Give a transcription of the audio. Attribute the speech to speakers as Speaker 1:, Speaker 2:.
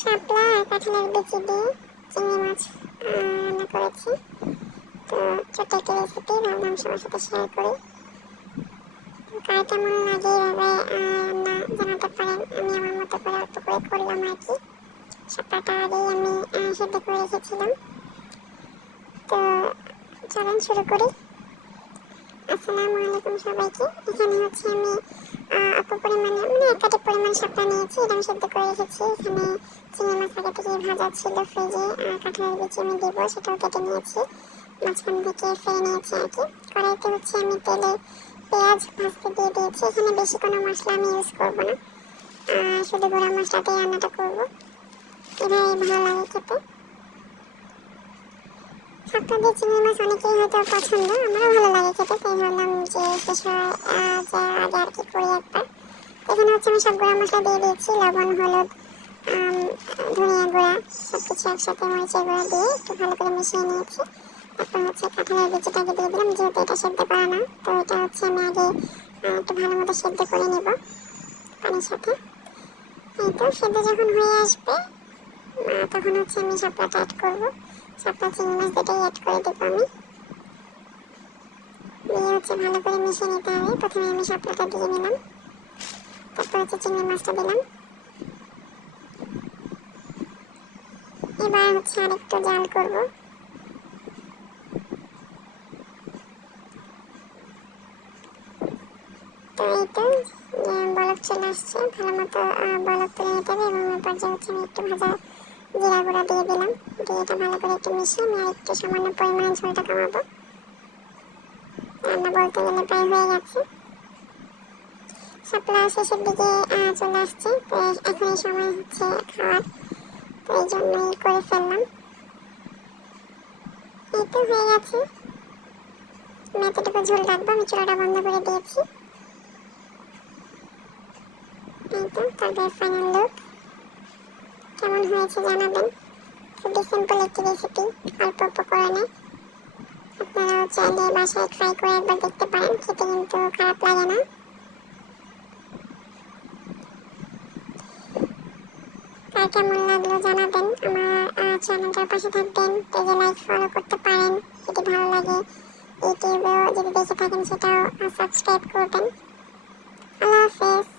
Speaker 1: শাপলা আর কাঁঠালের বিচি দিয়ে চিংড়ি মাছ রান্না করেছি। তো ছোট্ট একটা রেসিপি ভাবলাম সবার সাথে শেয়ার করি। কার কেমন লাগে এভাবে রান্না জানাতে পারেন? আমি আমার মতো করে অল্প করে করলাম আর কি। শাপলাটা আগেই আমি সেদ্ধ করে রেখেছিলাম। তো চলেন শুরু করি। আসসালামু আলাইকুম সবাইকে এখানে হচ্ছে আমি অল্প পরিমাণে মানে এক কাটি পরিমাণ শাপলা নিয়েছি এটা আমি সেদ্ধ করে রেখেছি এখানে চিংড়ি মাছ আগে থেকে ভাজা ছিল ফ্রিজে কাঁঠালের বিচি আমি দেবো সেটাও কেটে নিয়েছি মাঝখান থেকে ফেলে নিয়েছি আর কি কড়াইতে হচ্ছে আমি তেলে পেঁয়াজ ভাজতে দিয়ে দিয়েছি এখানে বেশি কোনো মশলা আমি ইউজ করব না শুধু গুঁড়া মশলাতেই রান্নাটা করব। এভাবেই ভালো লাগে খেতে। শাকটা দিয়ে চিংড়ি মাছ অনেকেই হয়তো পছন্দ আমারও ভালো লাগে খেতে তাই ভাবলাম যে শেষ আহ, যাওয়ার আগে আর কি করি একবার। এখানে হচ্ছে আমি সব গুঁড়া মশলা দিয়ে দিয়েছি লবণ হলুদ ধনিয়া গুঁড়া সব কিছু একসাথে মরিচের গুঁড়া দিয়ে একটু ভালো করে মিশিয়ে নিয়েছি। তারপর হচ্ছে কাঁঠালের বিচিটাকে দিয়ে দিলাম যেহেতু এটা সেদ্ধ করা না তো এটা হচ্ছে আমি আগে একটু ভালো মতো সেদ্ধ করে নেব পানির সাথে। এই তো সেদ্ধ যখন হয়ে আসবে তখন হচ্ছে আমি শাপলাটা অ্যাড করব। শাপলা চিংড়ি মাছ দুটোই অ্যাড করে দেবো আমি দিয়ে হচ্ছে ভালো করে মিশিয়ে নিতে হবে। প্রথমে আমি শাপলাটা দিয়ে নিলাম তারপর হচ্ছে চিংড়ি মাছটা দিলাম এবার হচ্ছে আরেকটু জাল করব তো এই তো বলক চলে আসছে, ভালো মতো বলক তুলে নিতে হবে এবং এর পর্যায়ে হচ্ছে আমি একটু ভাজা জিরা গুঁড়া দিয়ে দিলাম। দিয়ে এটা ভালো করে একটু মিশিয়ে আমি আর একটু সামান্য পরিমাণে ঝোলটা কমাবো। রান্না বলতে গেলে প্রায় হয়ে গেছে। শাপলা শেষের দিকে চলে আসছে। তো এখনই সময় হচ্ছে খাওয়ার। তো এই জন্যই করে ফেললাম। এই তো হয়ে গেছে। আমি ঝোল রাখব, আমি চুলাটা বন্ধ করে দিয়েছি। এই তো, তারপরে ফাইনাল লুক কেমন হয়েছে জানাবেন। খুবই সিম্পল একটি রেসিপি অল্প উপকরণে। আপনারাও চাইলে বাসায় ট্রাই করে একবার দেখতে পারেন, খেতে কিন্তু খারাপ লাগে না। কার কেমন লাগল জানাবেন। আমার চ্যানেলটার পাশে থাকবেন, পেজে লাইক ফলো করতে পারেন। যদি ভালো লাগে ইউটিউবেও যদি দেখে থাকেন, সেটাও সাবস্ক্রাইব করবেন। আল্লাহ হাফেজ।